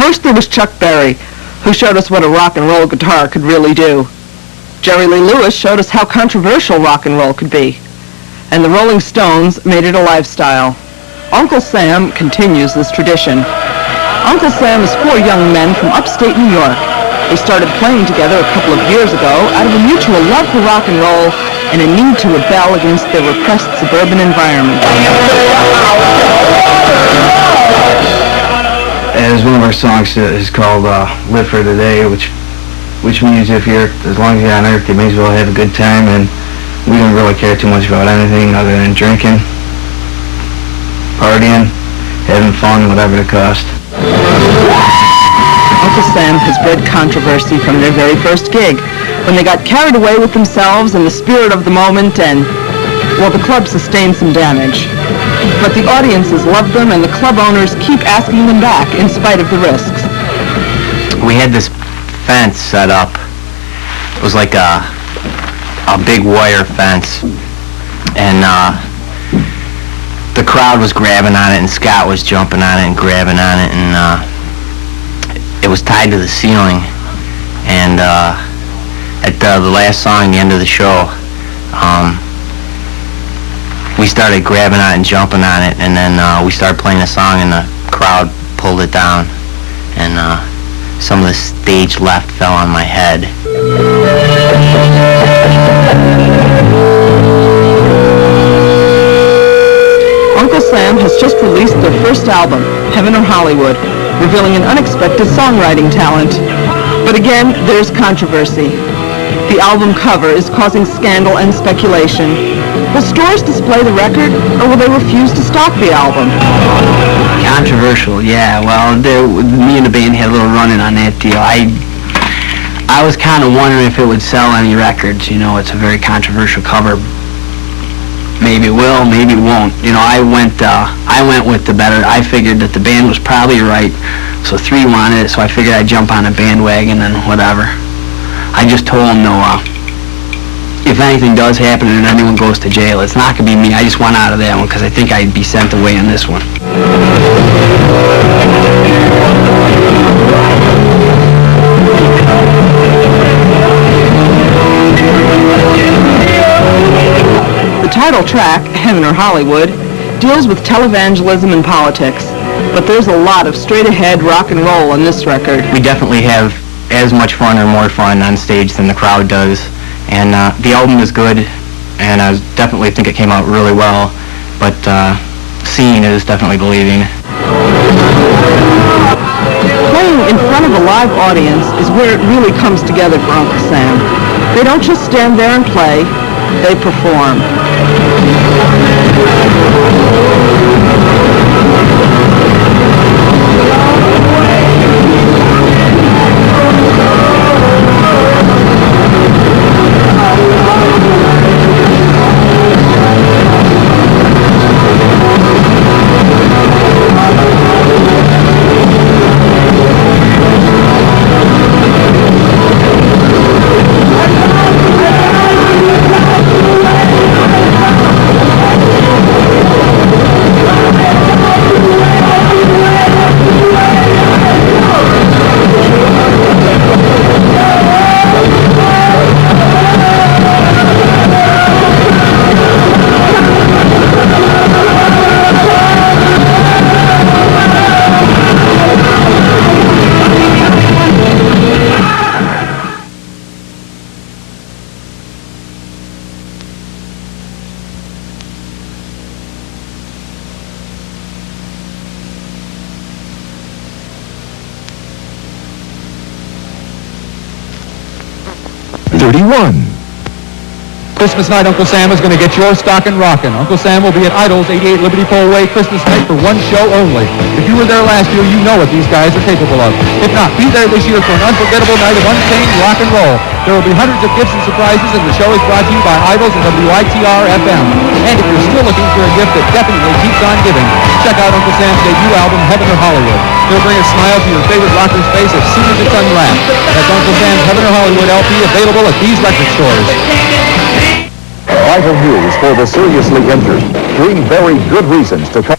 First there was Chuck Berry, who showed us what a rock and roll guitar could really do. Jerry Lee Lewis showed us how controversial rock and roll could be. And the Rolling Stones made it a lifestyle. Uncle Sam continues this tradition. Uncle Sam is 4 young men from upstate New York. They started playing together a couple of years ago out of a mutual love for rock and roll and a need to rebel against their repressed suburban environment. As one of our songs is called Live for Today, which means if you're, as long as you're on Earth, you may as well have a good time, and we don't really care too much about anything other than drinking, partying, having fun, whatever it costs. Uncle Sam has bred controversy from their very first gig, when they got carried away with themselves and the spirit of the moment, and, well, the club sustained some damage. But the audiences love them, and the club owners keep asking them back in spite of the risks. We had this fence set up. It was like a big wire fence, and the crowd was grabbing on it, and Scott was jumping on it and grabbing on it, and it was tied to the ceiling. And at the last song, the end of the show, we started grabbing on it and jumping on it, and then we started playing a song, and the crowd pulled it down, and some of the stage left fell on my head. Uncle Sam has just released their first album, Heaven or Hollywood, revealing an unexpected songwriting talent. But again, there's controversy. The album cover is causing scandal and speculation. Will stores display the record, or will they refuse to stock the album? Controversial, yeah. Well, me and the band had a little run-in on that deal. I was kind of wondering if it would sell any records. You know, it's a very controversial cover. Maybe it will, maybe it won't. You know, I went with the better. I figured that the band was probably right, so 3 wanted it, so I figured I'd jump on a bandwagon and whatever. I just told them, no, if anything does happen and anyone goes to jail, it's not going to be me. I just want out of that one because I think I'd be sent away in this one. The title track, Heaven or Hollywood, deals with televangelism and politics, but there's a lot of straight-ahead rock and roll on this record. We definitely have as much fun or more fun on stage than the crowd does, and the album is good, and I definitely think it came out really well, but seeing is definitely believing. Playing in front of a live audience is where it really comes together for Uncle Sam. They don't just stand there and play, they perform. Christmas night, Uncle Sam is going to get your stocking rockin'. Uncle Sam will be at Idol's 88 Liberty Pole Way Christmas night for one show only. If you were there last year, you know what these guys are capable of. If not, be there this year for an unforgettable night of unchained rock and roll. There will be hundreds of gifts and surprises, and the show is brought to you by Idols and WITR-FM. And if you're still looking for a gift that definitely keeps on giving, check out Uncle Sam's debut album, Heaven or Hollywood. It'll bring a smile to your favorite rocker's face as soon as it's unwrapped. That's Uncle Sam's Heaven or Hollywood LP, available at these record stores. Vital news for the seriously injured. 3 very good reasons to come.